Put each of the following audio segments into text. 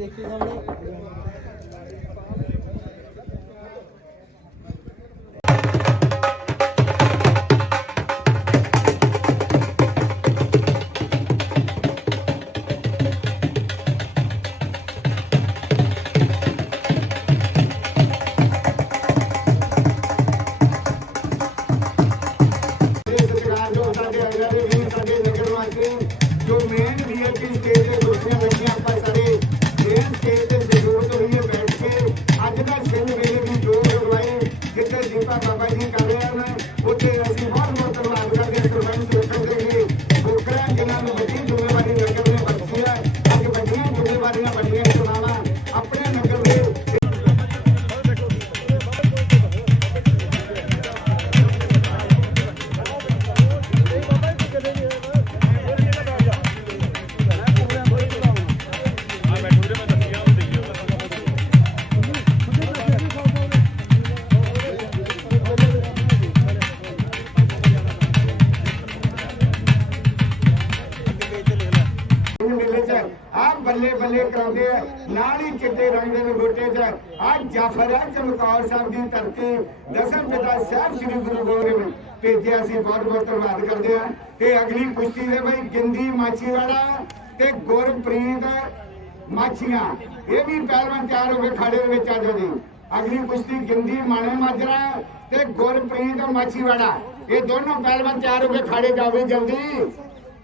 ਹਾਂਜੀ ਦੇਖੋ ਬੱਲੇ ਕਰਾਉਂਦੇ ਆ, ਨਾਲ ਹੀ ਚਿੱਟੇ ਰੰਗ ਦੇ ਲੰਗੋਟੇ 'ਚ ਆ ਜਾਫਰ ਆ ਚਮਕੌਰ ਸਾਹਿਬ ਦੀ ਧਰਤੀ ਦਸਮ ਪਿਤਾ ਸਾਹਿਬ ਸ੍ਰੀ ਗੁਰੂ ਗੋਬਿੰਦ ਭੇਜਿਆ ਸੀ। ਬਹੁਤ ਬਹੁਤ ਧੰਨਵਾਦ ਕਰਦੇ ਆ ਤੇ ਅਗਲੀ ਕੁਸ਼ਤੀ ਦੇ ਬਈ ਗਿੰਦੀ ਮਾਛੀਵਾੜਾ ਤੇ ਗੁਰਪ੍ਰੀਤ ਮਾਛੀਆਂ। ਇਹ ਵੀ ਪਹਿਲਵਾਨ ਤਿਆਰ ਹੋ ਕੇ ਖਾੜੇ ਦੇ ਵਿੱਚ ਆ ਜਾਓ ਅਗਲੀ ਕੁਸ਼ਤੀ ਗਿੰਦੀ ਮਾਣੇ ਮਾਜਰਾ ਤੇ ਗੁਰਪ੍ਰੀਤ ਮਾਛੀਵਾੜਾ। ਇਹ ਦੋਨੋਂ ਪਹਿਲਵਾਨ ਤਿਆਰ ਹੋ ਕੇ ਖਾੜੇ ਜਾਵੇ ਜਲਦੀ।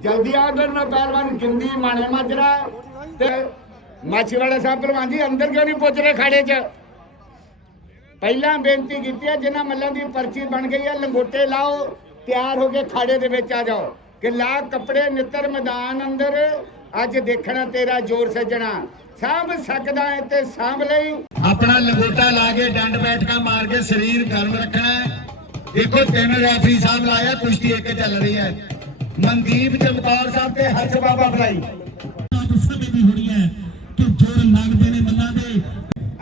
ਜਲਦੀ ਆ ਨਾ ਪਹਿਲਵਾਨ ਗਿੰਦੀ ਮਾਣੇ ਮਾਜਰਾ। ਮਾਛੀਵਾੜਾ ਸਾਹਿਬ ਭਲਵਾਨ ਜੀ, ਅੰਦਰ ਕਿਉਂ ਨਹੀਂ ਪੁੱਛ ਰਹੇ ਖਾੜੇ 'ਚ? ਪਹਿਲਾਂ ਬੇਨਤੀ ਕੀਤੀ ਹੈ, ਜਿਨ੍ਹਾਂ ਮੱਲਾਂ ਦੀ ਪਰਚੀ ਬਣ ਗਈ ਹੈ, ਲੰਗੋਟੇ ਲਾਓ, ਤਿਆਰ ਹੋ ਕੇ ਖਾੜੇ ਦੇ ਵਿੱਚ ਆ ਜਾਓ। ਕਿ ਲਾ ਕੱਪੜੇ ਨਿੱਤਰ ਮੈਦਾਨ ਅੰਦਰ, ਅੱਜ ਦੇਖਣਾ ਤੇਰਾ ਜੋਰ ਸੱਜਣਾ। ਸਾਂਭ ਸਕਦਾ ਹੈ ਤੇ ਸਾਂਭ ਲਈ। ਆਪਣਾ ਲੰਗੋਟਾ ਲਾ ਕੇ ਡੰਡ ਬੈਠਕਾਂ ਮਾਰ ਕੇ ਸਰੀਰ ਗਰਮ ਰੱਖਣਾ ਹੈ। ਦੇਖੋ, ਤਿੰਨ ਰੈਫਰੀ ਸਾਹਿਬ ਲਾਇਆ, ਕੁਸ਼ਤੀ ਇੱਕ ਚੱਲ ਰਹੀ ਹੈ। ਮਨਦੀਪ ਚਮਕੌਰ ਸਾਹਿਬ ਤੇ ਹਰਸ਼ ਬਾਬਾ ਫਲਾਈ ਸਮੇਂ ਦੀ ਹੋਣੀ ਹੈ ਕਿ ਜੋਰ ਲੱਗਦੇ ਨੇ ਮੱਲਾਂ ਦੇ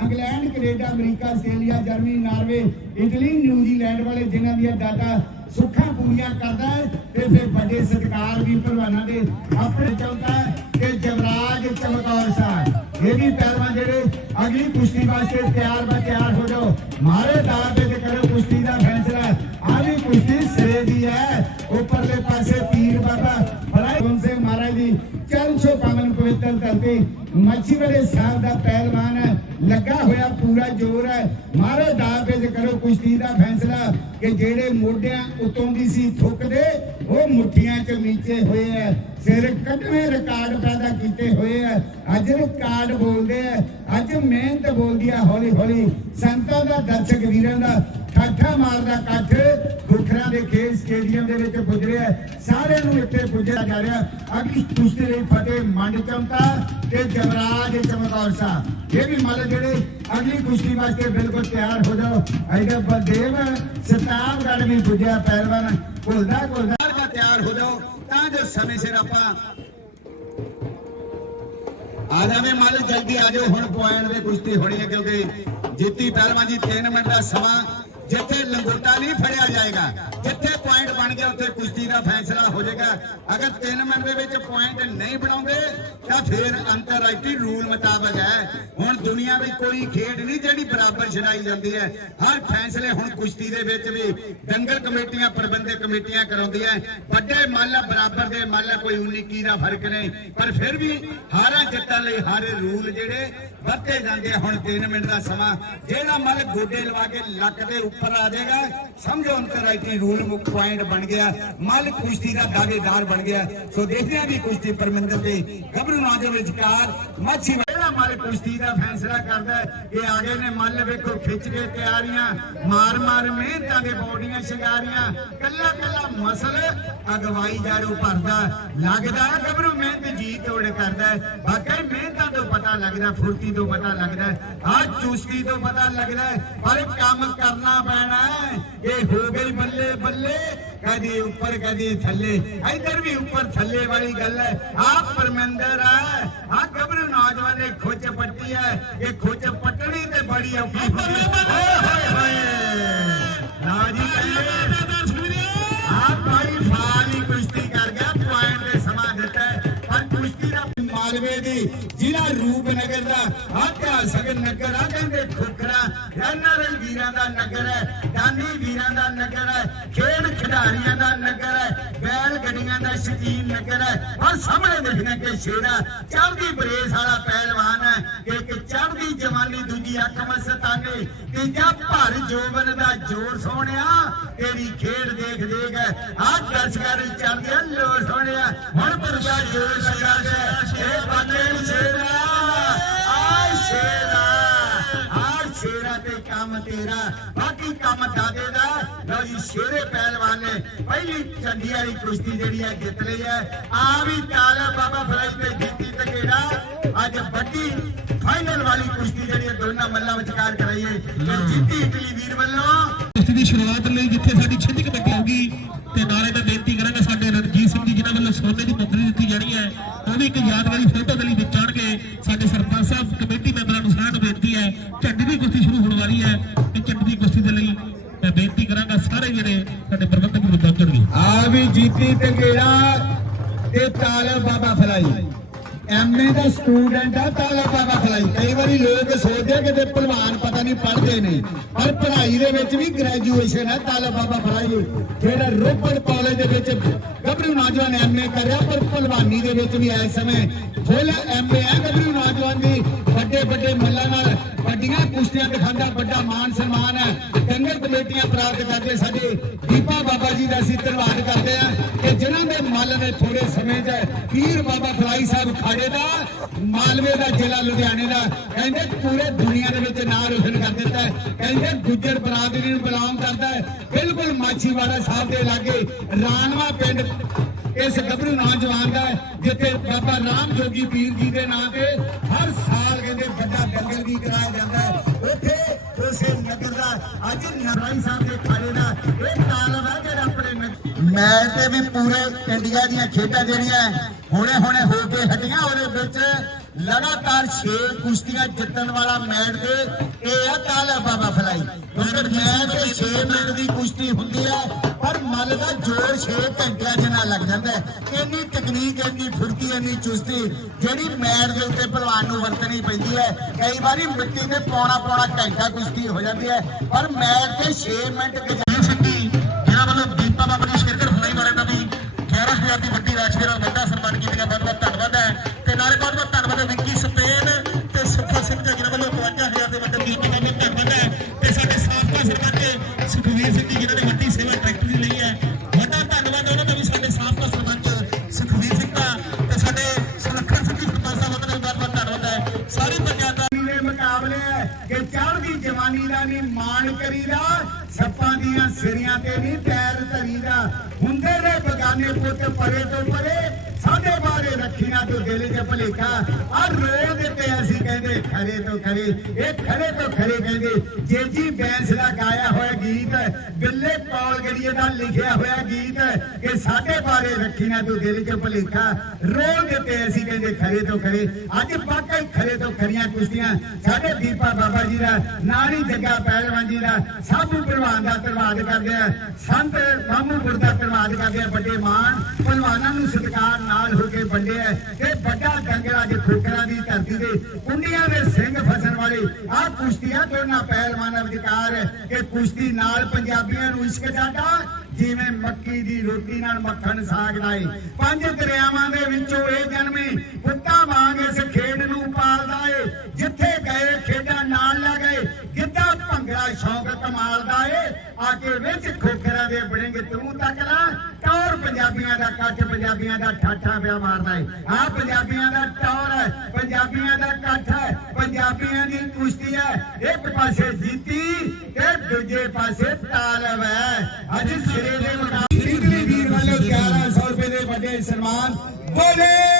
England Canada, America, Australia, Germany, Norway, Italy, New Zealand ਵਾਲੇ ਜਿਨ੍ਹਾਂ ਦੀਆਂ ਦਾਦਾ ਸੁੱਖਾਂ ਪੂਰੀਆਂ ਕਰਦਾ ਤੇ ਫਿਰ ਵੱਡੇ ਸਤਿਕਾਰ ਵੀ ਪਹਿਲਵਾਨਾਂ ਦੇ ਆਪਣੇ ਚੌਂਕਾ ਤੇ ਜਵਰਾਜ ਚਮਕੌਰ ਸਾਹਿਬ, ਇਹ ਵੀ ਪਹਿਲਵਾਨ ਜਿਹੜੇ ਅਗਲੀ ਕੁਸ਼ਤੀ ਵਾਸਤੇ ਤਿਆਰ ਬਾ ਤਿਆਰ ਹੋ ਜਾਓ। ਮਾਰੇ ਦਾਅ ਤੇ ਕਰੋ ਕੁਸ਼ਤੀ ਦਾ ਫੈਸਲਾ ਆ ਵੀ ਕੁਸ਼ਤੀ ਸਿਰੇ ਦੀ ਹੈ, ਉੱਪਰਲੇ ਪਾਸੇ ਪੀਰ ਬਾਬਾ ਬੜਾ ਸਿੰਘ ਮਹਾਰਾਜ ਦੀ ਚਰਨ ਛੋ ਪਾਵਨ ਪਵਿੱਤਰ ਧਰਤੀ, ਮੱਛੀ ਵਾਲੇ ਸਾਹਿਬ ਦਾ ਪਹਿਲਵਾਨ ਲੱਗਾ ਹੋਇਆ ਪੂਰਾ ਜ਼ੋਰ ਹੈ। ਮਾਰੋ ਦਾਅ ਕਰੋ, ਕੁਸ਼ਤੀ ਦਾ ਫੈਸਲਾ ਕਿ ਜਿਹੜੇ ਮੋਢਿਆਂ ਉਤੋਂ ਦੀ ਸੀ ਥੁੱਕਦੇ, ਉਹ ਮੁੱਠੀਆਂ 'ਚ ਮੀਚੇ ਹੋਏ ਹੈ। ਸਿਰ ਕੱਢਵੇਂ ਰਿਕਾਰਡ ਪੈਦਾ ਕੀਤੇ ਹੋਏ ਹੈ। ਅੱਜ ਰਿਕਾਰਡ ਬੋਲਦੇ ਹੈ। ਅੱਜ ਮਿਹਨਤ ਬੋਲਦੀ ਹੈ ਹੌਲੀ ਹੌਲੀ ਸੰਤਾਂ ਦਾ ਦਰਸ਼ਕ ਵੀਰਾਂ ਦਾ ਠਾਠਾ ਮਾਰਦਾ ਕੱਠ ਗੁਖਰਾਂ ਦੇ ਖੇਡ ਸਟੇਡੀਅਮ ਦੇ ਵਿੱਚ ਪੁੱਜ ਸਾਰਿਆਂ ਨੂੰ ਇੱਥੇ ਪੁੱਜਿਆ ਜਾ ਰਿਹਾ ਅਗਲੀ ਕੁਸ਼ਤੀ ਲਈ ਫਤਿਹ ਮੰਡ ਚਮਕਾ ਤੇ ਜਵਰਾਜ ਚਮਕੌਰ ਸਾਹਿਬ। ਇਹ ਵੀ ਮੱਲ ਜਿਹੜੇ ਅਗਲੀ ਕੁਸ਼ਤੀ ਵਾਸਤੇ ਬਿਲਕੁਲ ਤਿਆਰ ਹੋ ਜਾਓ। ਐਡਾ ਬਲਦੇਵ ਸਤਾਵਗੜ ਵੀ ਪੁੱਜਿਆ ਪਹਿਲਵਾਨ। ਭੁੱਲਦਾ ਭੁੱਲਦਾ ਤਿਆਰ ਹੋ ਜਾਓ। ਤਾਂ ਜੋ ਸਮੇਂ ਸਿਰ ਆਪਾਂ ਆ ਜਾਵੇ। ਮਲ ਜਲਦੀ ਆ ਜਾਓ। ਹੁਣ ਪੁਆਇੰਟ ਦੇ ਕੁਸ਼ਤੀ ਹੋਣੀ ਹੈ ਕਿਉਂਕਿ ਜੀਤੀ ਪਹਿਲਵਾਨ ਜੀ 3 ਮਿੰਟ ਦਾ ਸਮਾਂ। ਜਿੱਥੇ ਲੰਗੋਟਾ ਨਹੀਂ ਫੜਿਆ ਜਾਏਗਾ, ਜਿੱਥੇ ਪੁਆਇੰਟ ਬਣ ਗਿਆ, ਉੱਥੇ ਕੁਸ਼ਤੀ ਦਾ ਫੈਸਲਾ ਹੋ ਜਾਏਗਾ। ਅਗਰ 3 ਮਿੰਟ ਦੇ ਵਿੱਚ ਪੁਆਇੰਟ ਨਹੀਂ ਬਣਾਉਂਦੇ, ਤਾਂ ਫਿਰ ਅੰਤਰਰਾਸ਼ਟਰੀ ਰੂਲ ਮੁਤਾਬਕ ਹੈ। ਹੁਣ ਦੁਨੀਆ ਵਿੱਚ ਕੋਈ ਖੇਡ ਨਹੀਂ ਜਿਹੜੀ ਬਰਾਬਰ ਛਡਾਈ ਜਾਂਦੀ ਹੈ। ਹਰ ਫੈਸਲੇ ਹੁਣ ਕੁਸ਼ਤੀ ਦੇ ਵਿੱਚ ਵੀ ਦੰਗਲ ਕਮੇਟੀਆਂ, ਪ੍ਰਬੰਧਕ ਕਮੇਟੀਆਂ ਕਰਾਉਂਦੀਆਂ ਵੱਡੇ ਮੱਲ ਬਰਾਬਰ ਦੇ ਮੱਲ ਕੋਈ 19 21 ਦਾ ਫ਼ਰਕ ਨਹੀਂ। ਪਰ ਫਿਰ ਵੀ ਹਾਰਾਂ ਜਿੱਤਾਂ ਲਈ ਹਾਰੇ ਰੂਲ ਜਿਹੜੇ ਵਰਤੇ ਜਾਂਦੇ ਆ। ਹੁਣ 3 ਮਿੰਟ ਦਾ ਸਮਾਂ, ਜਿਹੜਾ ਮੱਲ ਗੋਡੇ ਲਵਾ ਕੇ ਲੱਕ ਦੇ ਉੱਪਰ ਆ ਜਾਏਗਾ। ਸਮਝੋ ਅੰਤਰਰਾਸ਼ਟਰੀ ਰੂਲ ਮੁੱਖ ਪੁਆਇੰਟ ਬਣ ਗਿਆ। ਮੱਲ ਕੁਸ਼ਤੀ ਦਾ ਦਾਅਵੇ ਬਣ ਗਿਆ। ਸੋ ਦੇਖਦੇ ਹਾਂ ਵੀ ਕੁਸ਼ਤੀ ਪਰਮਿੰਦਰ ਤੇ ਗੱਭਰੂ ਨੌਜਵਾਨ ਵਿਚਕਾਰ ਮਾਛੀ ਪਹਿਲਾ ਮੱਲ ਕੁਸ਼ਤੀ ਦਾ ਫੈਸਲਾ ਕਰਦਾ ਇਹ ਆ ਗਏ ਨੇ ਮੱਲ ਵੇਖੋ, ਖਿੱਚ ਕੇ ਤਿਆਰੀਆਂ। ਮਾਰ ਮਾਰ ਮਿਹਨਤਾਂ ਦੇ ਬੋਡੀਆਂ ਸ਼ਿੰਗਾਰੀਆਂ। ਕੱਲਾ ਕੱਲਾ ਮਸਲ ਅਗਵਾਈ ਜਾਰੂ ਭਰਦਾ ਲੱਗਦਾ ਗੱਭਰੂ ਮਿਹਨਤ ਜੀ ਤੋੜ ਕਰਦਾ ਹੈ। ਵਾਕਈ ਮਿਹਨਤਾਂ ਤੋਂ ਪਤਾ ਲੱਗਦਾ, ਫੁਰਤੀ ਤੋਂ ਪਤਾ ਲੱਗਦਾ ਆ ਚੁਸਤੀ ਤੋਂ ਪਤਾ ਲੱਗਦਾ ਪਰ ਕੰਮ ਕਰਨਾ ਪੈਣਾ ਹੈ। ਇਹ ਹੋ ਗਈ ਬੱਲੇ ਬੱਲੇ ਕਦੀ ਉੱਪਰ ਕਦੀ ਥੱਲੇ ਇਧਰ ਵੀ ਉੱਪਰ ਥੱਲੇ ਵਾਲੀ ਗੱਲ ਹੈ ਆ ਪਰਮੰਦਰ ਹੈ ਆ ਗੱਭਰੂ ਨੌਜਵਾਨ ਨੇ ਖੁੱਚ ਪੱਟੀ ਹੈ ਇਹ ਖੁੱਚ ਪੱਟਣੀ ਤੇ ਬੜੀ ਔਖੀ ਹੁੰਦੀ ਹੈ ਦਾ ਦੀ ਜ਼ਿਲ੍ਹਾ ਰੂਪਨਗਰ ਦਾ ਇਤਿਹਾਸਕ ਨਗਰ ਆ, ਕਹਿੰਦੇ ਖੋਖਰਾ। ਐਨਆਰਐਲ ਵੀਰਾਂ ਦਾ ਨਗਰ ਹੈ ਦਾਨੀ ਵੀਰਾਂ ਦਾ ਨਗਰ ਹੈ, ਖੇਡ ਖਿਡਾਰੀਆਂ ਦਾ ਨਗਰ ਹੈ, ਬੈਲ ਗੱਡੀਆਂ ਦਾ ਸ਼ਕੀਨ ਨਗਰ ਹੈ। ਔਰ ਸਾਹਮਣੇ ਦੇਖਣਾ ਕਿ ਸ਼ੇਰਾ, ਚੜ੍ਹਦੀ ਬਰੇਸ ਵਾਲਾ ਪਹਿਲਵਾਨ ਹੈ। ਇੱਕ ਚੜ੍ਹਦੀ ਜਵਾਨੀ, ਦੂਜੀ ਅੱਖ ਮਸਤਾਨੇ ਤੀਜਾ ਭਰ ਜੋਬਨ ਦਾ ਜੋਰ ਸੋਹਣਿਆ, ਤੇਰੀ ਖੇਡ ਦੇਖ ਦੇਖ ਆ ਦਰਸ਼ਕਾਂ ਨੂੰ ਚੱਲਦੇ ਲੋ ਸੋਹਣਿਆ। ਹੁਣ ਪਰਦਾ ਜੋਰ ਲਗਾ ਕੇ ਇਹ ਬਾਨੇ ਸ਼ੇਰਾ, ਆ ਸ਼ੇਰਾ ਆ ਸ਼ੇਰਾ ਤੇ ਕੰਮ ਤੇਰਾ, ਬਾਕੀ ਕੰਮ ਦਾਦੇ ਦਾ। ਲਓ ਜੀ, ਸ਼ੇਰੇ ਪਹਿਲਵਾਨ ਨੇ ਪਹਿਲੀ ਚੰਡੀ ਵਾਲੀ ਕੁਸ਼ਤੀ ਜਿਹੜੀ ਹੈ ਜਿੱਤ ਲਈ ਹੈ। ਆ ਵੀ ਤਾਲਾ ਬਾਬਾ ਫਰਾਈ ਤੇ ਜਿੱਤੀ ਤਕੇੜਾ ਅੱਜ ਵੱਡੀ ਫਾਈਨਲ ਵਾਲੀ ਕੁਸ਼ਤੀ ਜਿਹੜੀ ਦੋਨਾਂ ਮੱਲਾਂ ਵਿਚਕਾਰ ਕਰਾਈ ਹੈ ਤੇ ਜਿੱਤੀ ਇਟਲੀ ਵੀਰ ਵੱਲੋਂ। ਕੁਸ਼ਤੀ ਦੀ ਸ਼ੁਰੂਆਤ ਲਈ ਜਿੱਥੇ ਸਾਡੀ ਛਿੰਝ ਕਮੇਟੀ ਹੋਊਗੀ ਤੇ ਨਾਲੇ ਮੈਂ ਬੇਨਤੀ ਕਰਾਂਗਾ ਸਾਡੇ ਰਣਜੀਤ ਸਿੰਘ ਜੀ ਜਿਨ੍ਹਾਂ ਵੱਲੋਂ ਸੋਨੇ ਦੀ ਮੁੰਦਰੀ ਦਿੱਤੀ ਜਾਣੀ ਹੈ ਉਹ ਵੀ ਇੱਕ ਯਾਦਗਾਰੀ ਫੋਟੋ ਦੇ ਲਈ ਵਿੱਚ ਆਉਣਗੇ। ਸਾਡੇ ਸਰਪੰਚ ਸਾਹਿਬ ਕਮੇਟੀ ਮੈਂਬਰਾਂ ਨੂੰ ਸਾਰਿਆਂ ਨੂੰ ਬੇਨਤੀ ਹੈ ਝੰਡੀ ਦੀ ਕੁਸ਼ਤੀ ਸ਼ੁਰੂ ਹੋਣ ਵਾਲੀ ਹੈ ਤੇ ਝੰਡੀ ਦੀ ਕੁਸ਼ਤੀ ਦੇ ਲਈ ਮੈਂ ਬੇਨਤੀ ਕਰਾਂਗਾ ਸਾਰੇ ਜਿਹੜੇ ਸਾਡੇ ਪ੍ਰਬੰਧਕ ਵੀ ਪਹੁੰਚਣਗੇ ਆ ਵੀ ਜੀਤੀ ਤਗੇੜਾ ਤੇ ਤਾਲਾ ਬਾਬਾ ਫਲਾਈ। ਐਮਏ ਦਾ ਸਟੂਡੈਂਟ ਆ ਲੋਕ ਸੋਚਦੇ ਆ ਕਿ ਤੇ ਭਲਵਾਨ ਪਤਾ ਨਹੀਂ ਪੜ੍ਹਦੇ ਨੇ ਪਰ ਪੜ੍ਹਾਈ ਦੇ ਵਿੱਚ ਵੀ ਗ੍ਰੈਜੂਏਸ਼ਨ ਹੈ, ਤਾਲਾ ਬਾਬਾ ਫਲਾਈ ਜਿਹੜਾ ਰੋਪੜ ਕਾਲਜ ਦੇ ਵਿੱਚ ਗੱਭਰੂ ਨੌਜਵਾਨ ਐਮਏ ਕਰਿਆ, ਪਰ ਭਲਵਾਨੀ ਦੇ ਵਿੱਚ ਵੀ ਇਸ ਸਮੇਂ ਫੁੱਲ ਐਮਏ ਹੈ, ਗੱਭਰੂ ਨੌਜਵਾਨ ਦੀ ਵੱਡੇ ਵੱਡੇ ਮੱਲਾਂ ਨਾਲ ਵੱਡੀਆਂ ਕੁਸ਼ਤੀਆਂ ਦਿਖਾਉਂਦਾ ਵੱਡਾ ਮਾਨ ਸਨਮਾਨ ਹੈ। ਡੰਗਰ ਕਮੇਟੀਆਂ ਪ੍ਰਾਪਤ ਕਰਦੇ ਸਾਡੇ ਦੀਪਾ ਬਾਬਾ ਜੀ ਦਾ ਅਸੀਂ ਧੰਨਵਾਦ ਕਰਦੇ ਆ ਕਿ ਜਿਨ੍ਹਾਂ ਦੇ ਮੱਲ ਨੇ ਥੋੜੇ ਸਮੇਂ 'ਚ ਪੀਰ ਬਾਬਾ ਫਲਾਈ ਸਾਹਿਬ ਖਾੜੇ ਦਾ, ਮਾਲਵੇ ਦਾ, ਜ਼ਿਲ੍ਹਾ ਲੁਧਿਆਣੇ ਦਾ, ਕਹਿੰਦੇ ਪੂਰੇ ਦੁਨੀਆ ਦੇ ਵਿੱਚ ਨਾਂ ਰੋਸ਼ਨ ਕਰ ਦਿੱਤਾ ਕਹਿੰਦੇ ਗੁੱਜਰ ਬਰਾਦਰੀ ਨੂੰ ਬਿਲੋਂਗ ਕਰਦਾ ਬਿਲਕੁਲ ਮਾਛੀਵਾੜਾ ਸਾਹਿਬ ਦੇ ਲਾਗੇ ਰਾਣਵਾ ਪਿੰਡ ਇਸ ਗੱਭਰੂ ਨੌਜਵਾਨ ਦਾ ਜਿੱਥੇ ਬਾਬਾ ਰਾਮ ਜੋਗੀ ਪੀਰ ਜੀ ਦੇ ਨਾਂ ਤੇ ਵੀ ਕਰਾਇਆ ਜਾਂਦਾ ਹੈ। ਉੱਥੇ ਉਸੇ ਨਗਰ ਦਾ ਅੱਜ ਨਰਾਈ ਸਾਹਿਬ ਦੇ ਖਾੜੇ ਦਾ ਇਹ ਤਾਲਬ ਹੈ ਜਿਹੜਾ ਆਪਣੇ ਮੈਚ ਤੇ ਵੀ ਪੂਰੇ ਇੰਡੀਆ ਦੀਆਂ ਖੇਡਾਂ ਜਿਹੜੀਆਂ ਹੁਣੇ ਹੁਣੇ ਹੋ ਕੇ ਹਟੀਆਂ ਉਹਦੇ ਵਿੱਚ ਲਗਾਤਾਰ 6 ਕੁਸ਼ਤੀਆਂ ਜਿੱਤਣ ਵਾਲਾ ਮੈਚ ਦੇ ਇਹ ਆ ਤਾਲਾ ਬਾਬਾ ਫਲਾਈ। ਕਿਉਂਕਿ ਮੈਚ ਤੇ 6 ਮਿੰਟ ਦੀ ਕੁਸ਼ਤੀ ਹੁੰਦੀ ਹੈ ਪਰ ਮੱਲ ਦਾ ਜੋਰ 6 ਘੰਟਿਆਂ ਜਿੰਨਾ ਲੱਗ ਜਾਂਦਾ ਇੰਨੀ ਤਕਨੀਕ ਇੰਨੀ ਇੰਨੀ ਚੁਸਤੀ ਜਿਹੜੀ ਮੈਟ ਦੇ ਉੱਤੇ ਪਹਿਲਵਾਨ ਨੂੰ ਵਰਤਣੀ ਪੈਂਦੀ ਹੈ, ਕਈ ਵਾਰੀ ਮਿੱਟੀ ਤੇ ਪੌਣਾ ਪੌਣਾ ਘੰਟਾ ਕੁਸ਼ਤੀ ਹੋ ਜਾਂਦੀ ਹੈ, ਪਰ ਮੈਟ ਤੇ 6 ਮਿੰਟ ਜੀਤ ਸਿੰਘ ਜੀ ਜਿਨ੍ਹਾਂ ਵੱਲੋਂ ਦੀਪਾ ਬਾਬਾ ਦੀ ਸ਼ਿਰਕਤ ਫਲਾਈ ਬਾਰੇ ਦਾ ਵੀ 11000 ਦੀ ਵੱਡੀ ਰਾਸ਼ੀ ਨਾਲ ਵੱਡਾ ਸਨਮਾਨ ਕੀਤਾ ਗਿਆ ਬਹੁਤ ਮੁਕਾਬਲੇ ਹੈ ਕਿ ਚੜ੍ਹਦੀ ਜਵਾਨੀ ਦਾ ਨਹੀਂ ਮਾਣ ਕਰੀਦਾ, ਸੱਪਾਂ ਦੀਆਂ ਸਿਰੀਆਂ ਤੇ ਨਹੀਂ ਪੈਰ ਧਰੀਦਾ। ਹੁੰਦੇ ਨੇ ਬਗਾਨੇ ਪੁੱਤ ਪਰੇ ਤੋਂ ਪਰੇ, ਸਾਡੇ ਬਾਰੇ ਰੱਖੀਆਂ ਤੋਂ ਦਿਲ 'ਚ ਭਲੇਖਾ। ਆ ਰੋਲ ਦਿੱਤੇ ਅਸੀਂ ਕਹਿੰਦੇ, ਖਰੇ ਤੋਂ ਖਰੇ, ਇਹ ਖਰੇ ਤੋਂ ਖਰੇ ਕਹਿੰਦੇ ਜੇਜੀ ਬੈਂਸ ਦਾ ਗਾਇਆ ਹੋਇਆ ਗੀਤ, ਬਿੱਲੇ ਪੌਲ ਗੜੀਏ ਦਾ ਲਿਖਿਆ ਹੋਇਆ ਗੀਤ ਕਿ ਸਾਡੇ ਬਾਰੇ ਰੱਖੀਆਂ ਤੋਂ ਦਿਲ 'ਚ ਭਲੇਖਾ। ਰੋਲ ਦਿੱਤੇ ਅਸੀਂ ਕਹਿੰਦੇ, ਖਰੇ ਤੋਂ ਖਰੇ, ਅੱਜ ਵਾਕਈ ਖਰੇ ਤੋਂ ਖਰੀਆਂ ਕੁਸ਼ਤੀਆਂ। ਸਾਡੇ ਦੀਪਾ ਬਾਬਾ ਜੀ ਦਾ ਨਾਰੀ ਜੱਗਾ ਪਹਿਲਵਾਨ ਜੀ ਦਾ ਸਾਬੂ ਪਹਿਲਵਾਨ ਦਾ ਧੰਨਵਾਦ ਕਰਦੇ ਆ। ਸੰਤ ਮਾਮੂਪੁਰ ਦਾ ਧੰਨਵਾਦ ਕਰਦੇ ਆ, ਵੱਡੇ ਮਾਨ ਪਹਿਲਵਾਨਾਂ ਨੂੰ ਸਤਿਕਾਰ ਨਾਲ ਹੋ ਕੇ ਵੰਡੇ ਆ। ਇਹ ਵੱਡਾ ਦੰਗਲ ਅੱਜ ਖੋਖਰਾਂ ਦੀ ਧਰਤੀ ਦੇ ਕੁੰਡੀਆਂ ਦੇ ਸਿੰਘ ਫਸਣ ਵਾਲੀ ਆਹ ਕੁਸ਼ਤੀਆਂ ਦੋਨਾਂ ਪਹਿਲਵਾਨਾਂ ਵਿਚਕਾਰ ਕਿ ਕੁਸ਼ਤੀ ਨਾਲ ਪੰਜਾਬੀਆਂ ਨੂੰ ਇਸ਼ਕ ਜਾਦਾ ਜਿਵੇਂ ਮੱਕੀ ਦੀ ਰੋਟੀ ਨਾਲ ਮੱਖਣ ਸਾਗ ਦਾ ਏ ਪੰਜ ਦਰਿਆਵਾਂ ਦੇ ਵਿੱਚੋਂ ਇਹ ਜਨਮੇ ਪੁੱਤਾਂ ਵਾਂਗ ਇਸ ਖੇਡ ਨੂੰ ਪਾਲਦਾ ਏ, ਜਿੱਥੇ ਸ਼ੌਂਕ ਕਮਾਲ ਦਾ ਏ ਆ ਕੇ ਵਿੱਚ ਖੋਖਰਾਂ ਦੇ ਬੜੇਂਗੇ ਤੂੰ ਤੱਕ ਨਾ ਟੌਰ ਪੰਜਾਬੀਆਂ ਦਾ ਕੱਠ ਪੰਜਾਬੀਆਂ ਦਾ ਠਾਠਾ ਪਿਆ ਮਾਰਦਾ ਏ ਆ ਪੰਜਾਬੀਆਂ ਦਾ ਟੌਰ ਹੈ ਪੰਜਾਬੀਆਂ ਦਾ ਕੱਠ ਹੈ ਪੰਜਾਬੀਆਂ ਦੀ ਕੁਸ਼ਤੀ ਹੈ ਇੱਕ ਪਾਸੇ ਜੀਤੀ ਤੇ ਦੂਜੇ ਪਾਸੇ ਤਾਲਬ ਹੈ ਅੱਜ ਸਿਰੇ ਦੇ ਮੁਕਾਬਲੇ ਵੀਰ ਵੱਲੋਂ 1100 ਰੁਪਏ ਦੇ ਵੱਡੇ ਸਨਮਾਨ ਬੋਲੇ